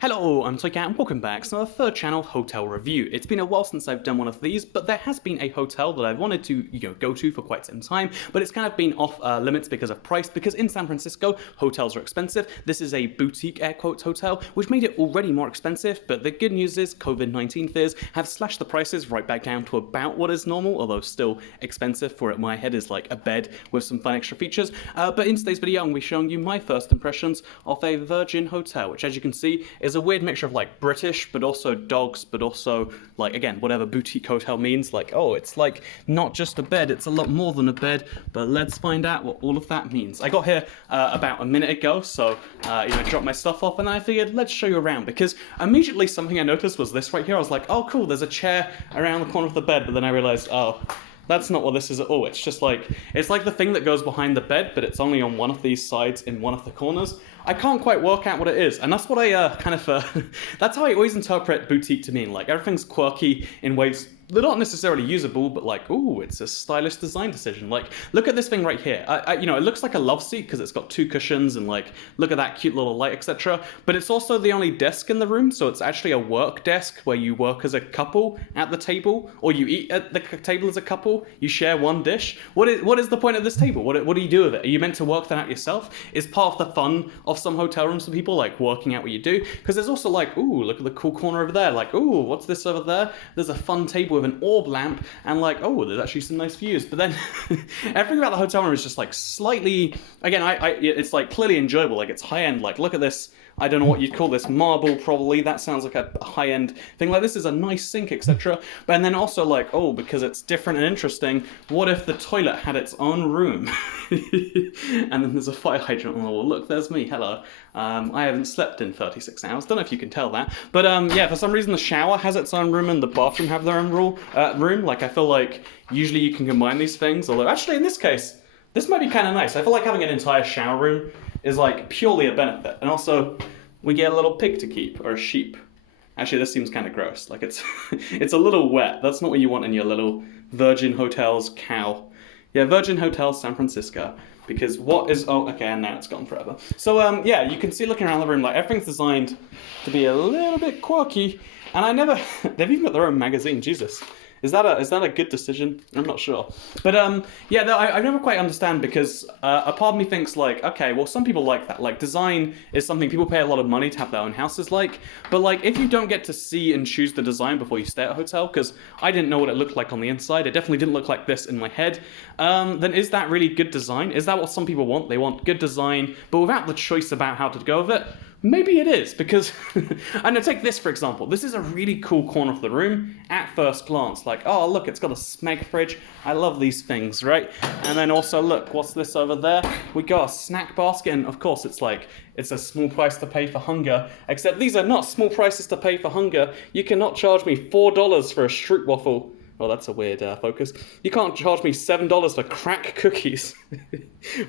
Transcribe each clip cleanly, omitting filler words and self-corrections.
Hello, I'm Quirky and welcome back to our third channel hotel review. It's been a while since I've done one of these, but there has been a hotel that I've wanted to go to for quite some time, but it's kind of been off limits because of price, because in San Francisco, hotels are expensive. This is a boutique air quotes hotel, which made it already more expensive, but the good news is COVID-19 fears have slashed the prices right back down to about what is normal, although still expensive for it. My head is like a bed with some fun extra features. But in today's video, I'm going to be showing you my first impressions of a Virgin hotel, which as you can see is a weird mixture of like British, but also dogs, but also like, again, whatever boutique hotel means. Like, oh, it's like not just a bed, it's a lot more than a bed, but let's find out what all of that means. I got here about a minute ago, so dropped my stuff off, and then I figured let's show you around, because immediately something I noticed was this right here. I was like, oh cool, there's a chair around the corner of the bed, but then I realized, oh, that's not what this is at all. It's just like, it's like the thing that goes behind the bed, but it's only on one of these sides in one of the corners. I can't quite work out what it is, and that's what I that's how I always interpret boutique to mean. Like, everything's quirky in ways they're not necessarily usable, but like, ooh, it's a stylish design decision. Like, look at this thing right here. It looks like a love seat because it's got two cushions and like, look at that cute little light, etc. But it's also the only desk in the room, so it's actually a work desk where you work as a couple at the table, or you eat at the table as a couple. You share one dish. What is the point of this table? What do you do with it? Are you meant to work that out yourself? Is part of the fun of some hotel rooms for people, like working out what you do? Because there's also like, ooh, look at the cool corner over there. Like, ooh, what's this over there? There's a fun table with an orb lamp, and like, oh, there's actually some nice views. But then everything about the hotel room is just like slightly, again, it's like clearly enjoyable. Like, it's high end. Like, look at this. I don't know what you'd call this, marble probably. That sounds like a high-end thing. Like, this is a nice sink, etc. And then also like, oh, because it's different and interesting, what if the toilet had its own room? And then there's a fire hydrant on the wall. Look, there's me. Hello. I haven't slept in 36 hours. Don't know if you can tell that. But yeah, for some reason the shower has its own room and the bathroom have their own room. Like, I feel like usually you can combine these things. Although actually in this case, this might be kind of nice. I feel like having an entire shower room is like purely a benefit. And also, we get a little pig to keep, or a sheep. Actually, this seems kind of gross. Like, it's it's a little wet. That's not what you want in your little Virgin Hotels cow. Yeah, Virgin Hotels San Francisco. Because what is, oh, okay, and now it's gone forever. So yeah, you can see looking around the room, like, everything's designed to be a little bit quirky. And they've even got their own magazine, Jesus. Is that a good decision? I'm not sure. But yeah, I never quite understand, because a part of me thinks like, okay, well, some people like that. Like, design is something people pay a lot of money to have their own houses like. But like, if you don't get to see and choose the design before you stay at a hotel, because I didn't know what it looked like on the inside, it definitely didn't look like this in my head, then is that really good design? Is that what some people want? They want good design, but without the choice about how to go with it? Maybe it is, because, I know, take this for example. This is a really cool corner of the room at first glance. Like, oh, look, it's got a smeg fridge. I love these things, right? And then also, look, what's this over there? We got a snack basket, and of course it's like, it's a small price to pay for hunger, except these are not small prices to pay for hunger. You cannot charge me $4 for a stroopwafel. Well, that's a weird focus. You can't charge me $7 for crack cookies.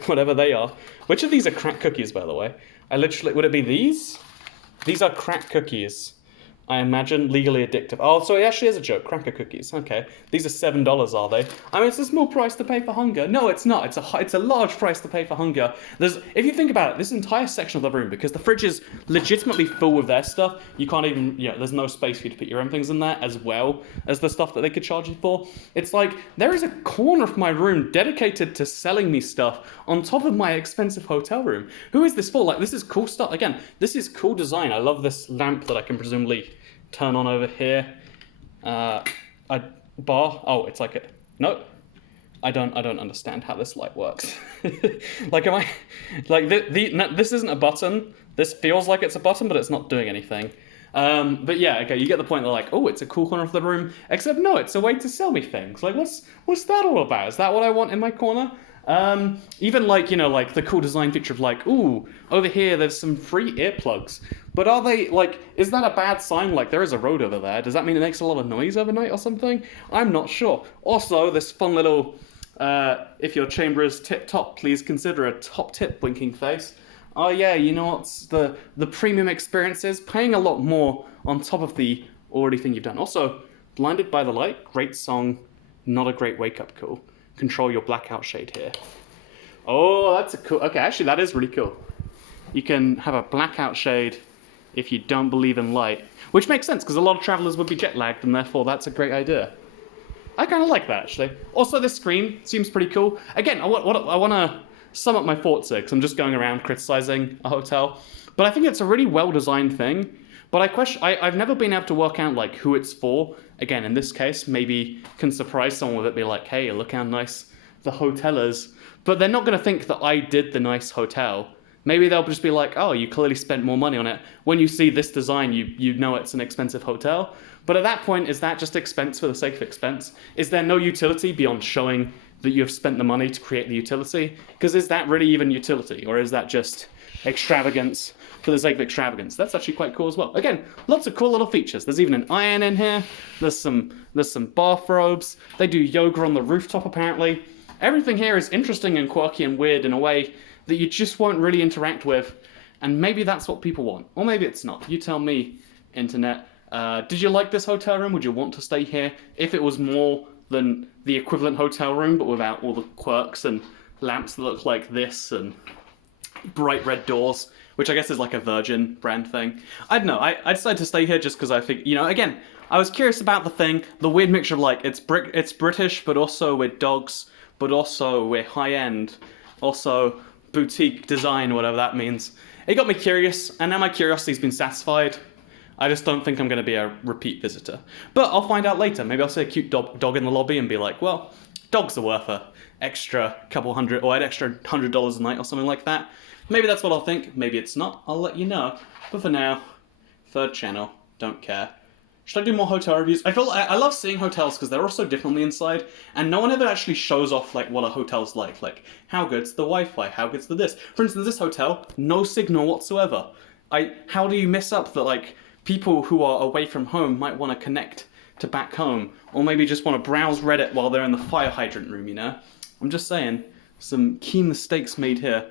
Whatever they are. Which of these are crack cookies, by the way? Would it be these? These are crack cookies. I imagine legally addictive. Oh, so it actually is a joke. Cracker cookies. Okay. These are $7, are they? I mean, it's a small price to pay for hunger. No, it's not. It's a large price to pay for hunger. If you think about it, this entire section of the room, because the fridge is legitimately full with their stuff, you can't even, there's no space for you to put your own things in there, as well as the stuff that they could charge you for. It's like, there is a corner of my room dedicated to selling me stuff on top of my expensive hotel room. Who is this for? Like, this is cool stuff. Again, this is cool design. I love this lamp that I can presumably turn on over here. A bar. Oh, it's like a, no. I don't understand how this light works. Like, am I, like, this isn't a button. This feels like it's a button, but it's not doing anything. But yeah, okay, you get the point. They're like, oh, it's a cool corner of the room, except no, it's a way to sell me things. Like, what's that all about? Is that what I want in my corner? Even like, like the cool design feature of like, ooh, over here there's some free earplugs. But are they, like, is that a bad sign? Like, there is a road over there. Does that mean it makes a lot of noise overnight or something? I'm not sure. Also, this fun little, if your chamber is tip-top, please consider a top tip blinking face. Oh yeah, you know what's the premium experience is? Paying a lot more on top of the already thing you've done. Also, Blinded by the Light, great song, not a great wake-up call. Control your blackout shade here. Oh, that's a cool, okay, actually that is really cool. You can have a blackout shade if you don't believe in light. Which makes sense, because a lot of travelers would be jet lagged, and therefore that's a great idea. I kind of like that, actually. Also, this screen seems pretty cool. Again, I want to sum up my thoughts here, because I'm just going around criticizing a hotel. But I think it's a really well-designed thing. But I've never been able to work out like who it's for. Again, in this case, maybe can surprise someone with it, be like, hey, look how nice the hotel is. But they're not going to think that I did the nice hotel. Maybe they'll just be like, oh, you clearly spent more money on it. When you see this design, you know it's an expensive hotel. But at that point, is that just expense for the sake of expense? Is there no utility beyond showing that you have spent the money to create the utility? Because is that really even utility? Or is that just extravagance for the sake of extravagance? That's actually quite cool as well. Again, lots of cool little features. There's even an iron in here. There's some bathrobes. They do yoga on the rooftop, apparently. Everything here is interesting and quirky and weird in a way that you just won't really interact with. And maybe that's what people want. Or maybe it's not. You tell me, internet. Did you like this hotel room? Would you want to stay here? If it was more than the equivalent hotel room, but without all the quirks and lamps that look like this and bright red doors, which I guess is like a Virgin brand thing. I don't know. I decided to stay here just because I think, you know, again, I was curious about the thing, the weird mixture of like, it's British, but also with dogs, but also we're high-end, also boutique design, whatever that means. It got me curious, and now my curiosity's been satisfied. I just don't think I'm going to be a repeat visitor. But I'll find out later. Maybe I'll see a cute dog in the lobby and be like, well, dogs are worth a extra couple hundred, or an extra $100 a night or something like that. Maybe that's what I'll think. Maybe it's not. I'll let you know. But for now, third channel, don't care. Should I do more hotel reviews? I love seeing hotels because they're all so different on the inside, and no one ever actually shows off like what a hotel's like how good's the Wi-Fi, how good's the this. For instance, this hotel, no signal whatsoever. How do you miss up that like people who are away from home might want to connect to back home, or maybe just want to browse Reddit while they're in the fire hydrant room, you know? I'm just saying, some key mistakes made here.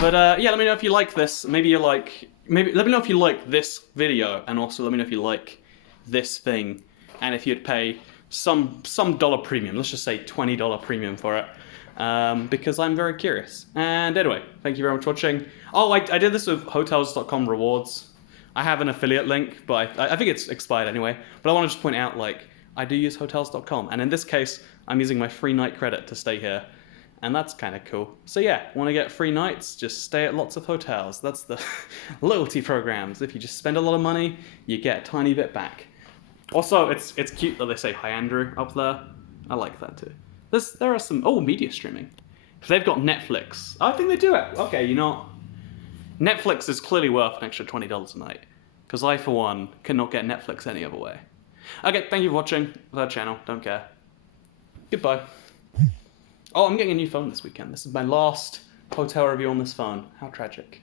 But yeah, let me know if you like this. Maybe let me know if you like this video, and also let me know if you like this thing, and if you'd pay some dollar premium, let's just say $20 premium for it, because I'm very curious. And anyway, thank you very much for watching. Oh, I did this with hotels.com rewards. I have an affiliate link, but I think it's expired anyway. But I want to just point out, like, I do use hotels.com, and in this case, I'm using my free night credit to stay here. And that's kind of cool. So yeah, want to get free nights? Just stay at lots of hotels. That's the loyalty programs. If you just spend a lot of money, you get a tiny bit back. Also, it's cute that they say hi Andrew up there. I like that too. There are some media streaming. If they've got Netflix, I think they do it. Okay, you know, Netflix is clearly worth an extra $20 a night, because I for one cannot get Netflix any other way. Okay, thank you for watching. Third channel, don't care. Goodbye. Oh, I'm getting a new phone this weekend. This is my last hotel review on this phone. How tragic.